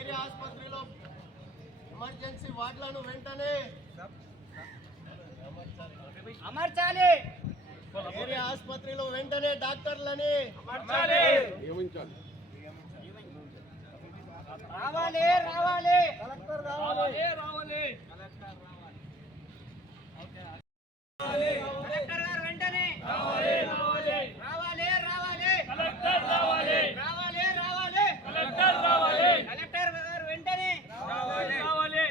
Area ఆసుపత్రిలో emergency వార్డులను వెంటనే అమర్చాలి. ఏరియా ఆసుపత్రిలో వెంటనే డాక్టర్లని అమర్చాలి. రావాలి రావాలి కలెక్టర్ రావాలి రావాలి. కలెక్టర్ గారు వెంటనే రావాలి రావాలి రావాలి రావాలి. కలెక్టర్ రావాలి రావాలి రావాలి. కలెక్టర్ రావాలి. కలెక్టర్ గారు వెంటనే రావాలి రావాలి.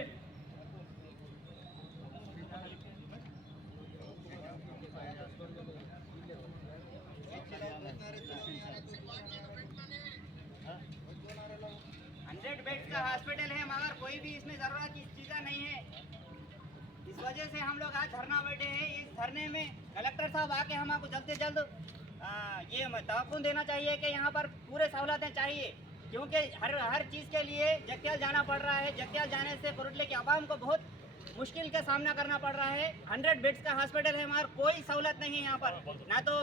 बेड का हॉस्पिटल है मगर कोई भी इसमें जरूरत की चीज़ नहीं है। इस वजह से हम लोग आज धरना बैठे हैं। इस धरने में कलेक्टर साहब आके हमको जल्द से जल्द ये तवक्कुन देना चाहिए कि यहाँ पर पूरे सहूलतें चाहिए, क्योंकि हर चीज़ के लिए जगत्याल जाना पड़ रहा है। जगत्याल जाने से कोटले के आवाम को बहुत मुश्किल का सामना करना पड़ रहा है। 100 बेड्स का हॉस्पिटल है मगर कोई सहूलत नहीं है यहाँ पर, ना तो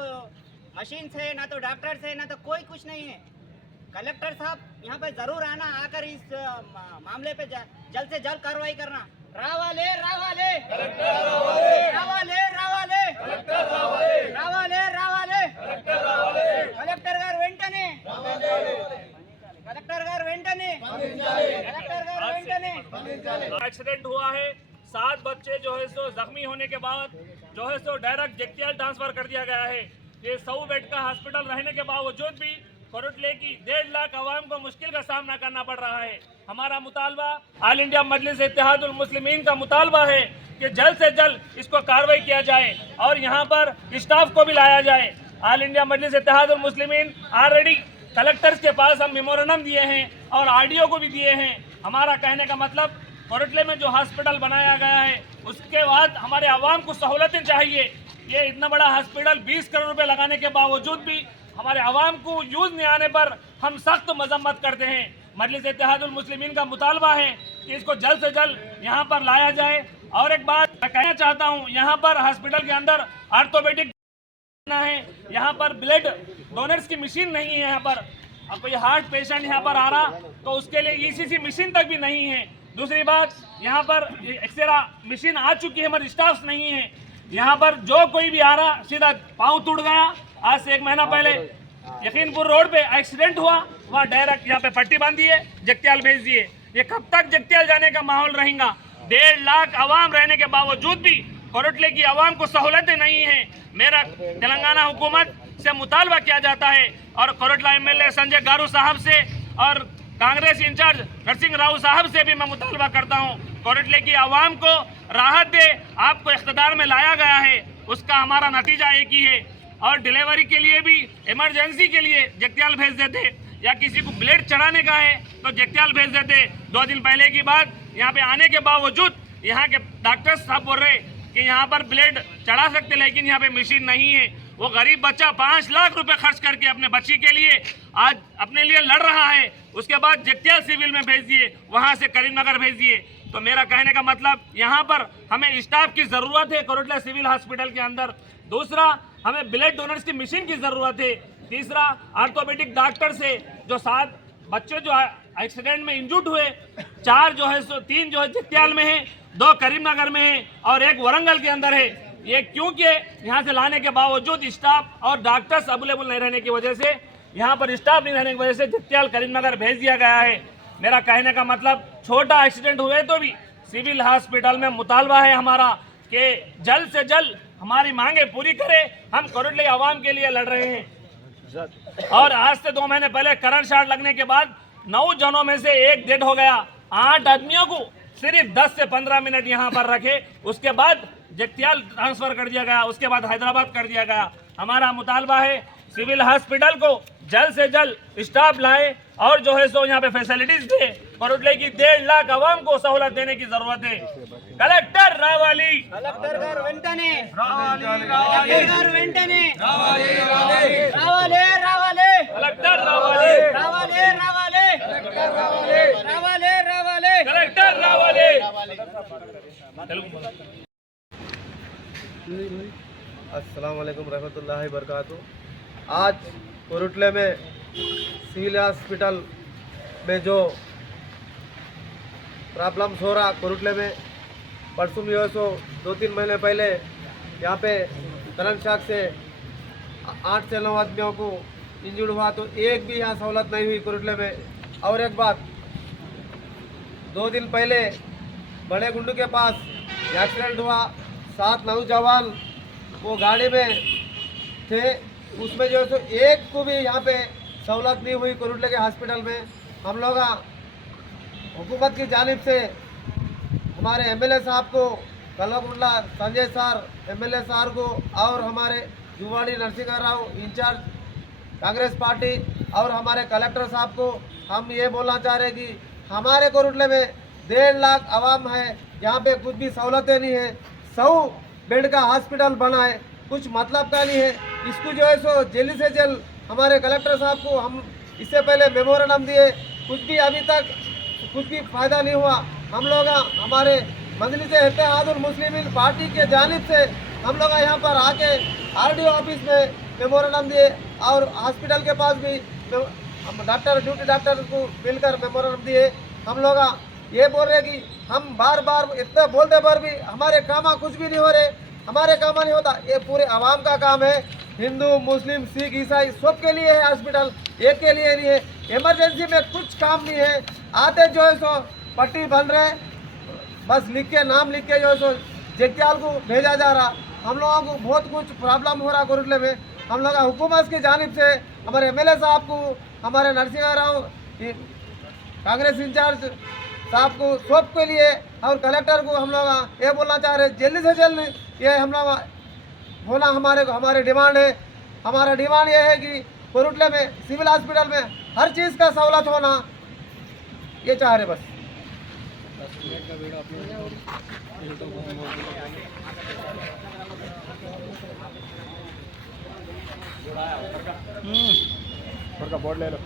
मशीन है ना तो डॉक्टर्स है ना तो कोई कुछ नहीं है। कलेक्टर साहब यहाँ पे जरूर आना, आकर इस मामले पे जल्द से जल्द कार्रवाई करना। रावाले रावाले रावाले रावाले रावाले रावाले कलेक्टर गार वेंटने कलेक्टर गार वेंटने कलेक्टर गार वेंटने। एक्सीडेंट हुआ है, 7 बच्चे जो है सो जख्मी होने के बाद जो है सो डायरेक्ट जगत्याल ट्रांसफर कर दिया गया है। ये 100 बेड का हॉस्पिटल रहने के बावजूद भी कोटले की 1.5 लाख आवाम को मुश्किल का सामना करना पड़ रहा है। हमारा मुतालबा ऑल इंडिया मजलिस इत्तेहादुल मुस्लिमीन का मुतालबा है कि जल्द से जल्द इसको कार्रवाई किया जाए और यहाँ पर स्टाफ को भी लाया जाए। ऑल इंडिया मजलिस इत्तेहादुल मुस्लिमीन ऑलरेडी कलेक्टर्स के पास हम मेमोरेंडम दिए हैं और आरडीओ को भी दिए हैं। हमारा कहने का मतलब कोटले में जो हॉस्पिटल बनाया गया है उसके बाद हमारे आवाम को सहूलतें चाहिए। ये इतना बड़ा हॉस्पिटल 20 करोड़ रुपये लगाने के बावजूद भी हमारे आवाम को यूज नहीं आने पर हम सख्त मजम्मत करते हैं। मजलिस इत्तेहादुल मुस्लिमीन का मुतालबा है कि इसको जल्द से जल्द यहाँ पर लाया जाए। और एक बात मैं कहना चाहता हूँ, यहाँ पर हॉस्पिटल के अंदर ऑर्थोपेडिक है, यहाँ पर ब्लड डोनर्स की मशीन नहीं है। यहाँ पर अब कोई हार्ट पेशेंट यहाँ पर आ रहा तो उसके लिए ईसीसी मशीन तक भी नहीं है। दूसरी बात, यहाँ पर एक्सरा मशीन आ चुकी है मगर स्टाफ नहीं है। यहाँ पर जो कोई भी आ रहा सीधा पाँव टूट गया। आज से 1 महीना पहले यकीनपुर रोड पे एक्सीडेंट हुआ, वहाँ डायरेक्ट यहाँ पे पट्टी बांधी है, जगत्याल भेज दिए। ये कब तक जगत्याल जाने का माहौल रहेगा? 1.5 लाख आवाम रहने के बावजूद भी कोटले की आवाम को सहूलतें नहीं है। मेरा तेलंगाना हुकूमत से मुतालबा किया जाता है और कोटला एमएलए संजय गारू साहब से और कांग्रेस इंचार्ज नरसिंह राव साहब से भी मैं मुतालबा करता हूँ, कोटले की आवाम को राहत दे। आपको इख्तिदार में लाया गया है, उसका हमारा नतीजा एक ही है। और डिलीवरी के लिए भी इमरजेंसी के लिए जगत्याल भेज देते, या किसी को ब्लेड चढ़ाने का है तो जगत्याल भेज देते। 2 दिन पहले की बात, यहाँ पे आने के बावजूद यहाँ के डॉक्टर साहब बोल रहे कि यहाँ पर ब्लेड चढ़ा सकते लेकिन यहाँ पे मशीन नहीं है। वो गरीब बच्चा 5 लाख रुपए खर्च करके अपने बच्ची के लिए आज अपने लिए लड़ रहा है, उसके बाद जगत्याल सिविल में भेज दिए, वहाँ से करीमनगर भेज दिए। तो मेरा कहने का मतलब यहाँ पर हमें स्टाफ की ज़रूरत है कोटला सिविल हॉस्पिटल के अंदर। दूसरा, हमें ब्लड डोनर्स की मशीन की ज़रूरत है। तीसरा, ऑर्थोपेडिक डॉक्टर से जो 7 बच्चे जो एक्सीडेंट में इंजर्ड हुए, 4 जो है 3 जो है जगत्याल में है, 2 करीमनगर में है और 1 वरंगल के अंदर है। ये क्योंकि यहाँ से लाने के बावजूद स्टाफ और डॉक्टर्स अवेलेबल नहीं रहने की वजह से, यहाँ पर स्टाफ नहीं रहने की वजह से जगत्याल करीमनगर भेज दिया गया है। मेरा कहने का मतलब छोटा एक्सीडेंट हुए तो भी सिविल हॉस्पिटल में मुतालबा है हमारा कि जल्द से जल्द हमारी मांगे पूरी करे। हम कोरुटले आवाम के लिए लड़ रहे हैं और आज से 2 महीने पहले करंट शॉट लगने के बाद 9 जनों में से 1 डेड हो गया। 8 आदमियों को सिर्फ 10 से 15 मिनट यहाँ पर रखे, उसके बाद जगतियाल ट्रांसफर कर दिया गया, उसके बाद हैदराबाद कर दिया गया। हमारा मुतालबा है सिविल हॉस्पिटल को जल्द से जल्द स्टाफ लाए और जो है सो यहाँ पे फैसिलिटीज दे। कोरुटले की 1.5 लाख आवाम को सहूलत देने की जरूरत है। कलेक्टर रावाली, कलेक्टर गाరు వెంటనే रावाली, कलेक्टर गाరు వెంటనే రావాలి రావాలి రావాలి कलेक्टर रावाली, రావాలి రావాలి కలెక్టర్ రావాలి రావాలి రావాలి कलेक्टर रावाली। अस्सलाम वालेकुम रहमतुल्लाहि बरकातहू। आज कोरुटले में सिविल हॉस्पिटल में जो प्रॉब्लम्स हो रहा कोरुटले में, परसों जो है सो 2-3 महीने पहले यहाँ पे करंट शॉक से 8 से 9 आदमियों को इंजर्ड हुआ, तो एक भी यहाँ सहूलत नहीं हुई कोरुटले में। और एक बात, 2 दिन पहले बड़े गुंडू के पास एक्सीडेंट हुआ, 7 नौजवान वो गाड़ी में थे, उसमें जो है सो एक को भी यहाँ पे सहूलत नहीं हुई कोरुटले के हॉस्पिटल में। हम लोग हुकूमत की जानिब से हमारे एमएलए साहब को, कल्लकुंडला संजय सर एमएलए सर को, और हमारे जुवाड़ी नरसिंह राव इंचार्ज कांग्रेस पार्टी, और हमारे कलेक्टर साहब को हम ये बोलना चाह रहे हैं कि हमारे कोरुटले में 1.5 लाख आवाम है, यहाँ पे कुछ भी सहूलतें नहीं है। 100 बेड का हॉस्पिटल बना है, कुछ मतलब का नहीं है। इसको जो है सो जल्द से जल्द हमारे कलेक्टर साहब को हम इससे पहले मेमोरेंडम दिए, कुछ भी अभी तक कुछ भी फायदा नहीं हुआ। हम लोग हमारे मजलिस इत्तेहादुल मुस्लिमीन पार्टी के जानिब से हम लोग यहाँ पर आके आरडीओ ऑफिस में मेमोरेंडम दिए, और हॉस्पिटल के पास भी हम ड्यूटी डॉक्टर को मिलकर मेमोरेंडम दिए। हम लोग ये बोल रहे कि हम बार बार इतना बोलते पर भी हमारे काम कुछ भी नहीं हो रहे, हमारे काम नहीं होता। ये पूरे आवाम का काम है, हिंदू मुस्लिम सिख ईसाई सब के लिए है हॉस्पिटल, एक के लिए नहीं है। इमरजेंसी में कुछ काम नहीं है, आते जो है सो पट्टी बन रहे, बस लिख के नाम लिख के जो है सो जगतियाल को भेजा जा रहा। हम लोगों को बहुत कुछ प्रॉब्लम हो रहा कोरुटले में। हम लोग हुकूमत की जानिब से हमारे एमएलए साहब को, हमारे नरसिंह राव कांग्रेस इंचार्ज साहब को, सब के लिए, और कलेक्टर को हम लोग ये बोलना चाह रहे हैं जल्दी से जल्द ये हम लोग होना हमारे डिमांड है। हमारा डिमांड ये है कि कोरुटले में सिविल हॉस्पिटल में हर चीज़ का सहूलत होना, ये चाह रहे बस। बोर्ड ले लो।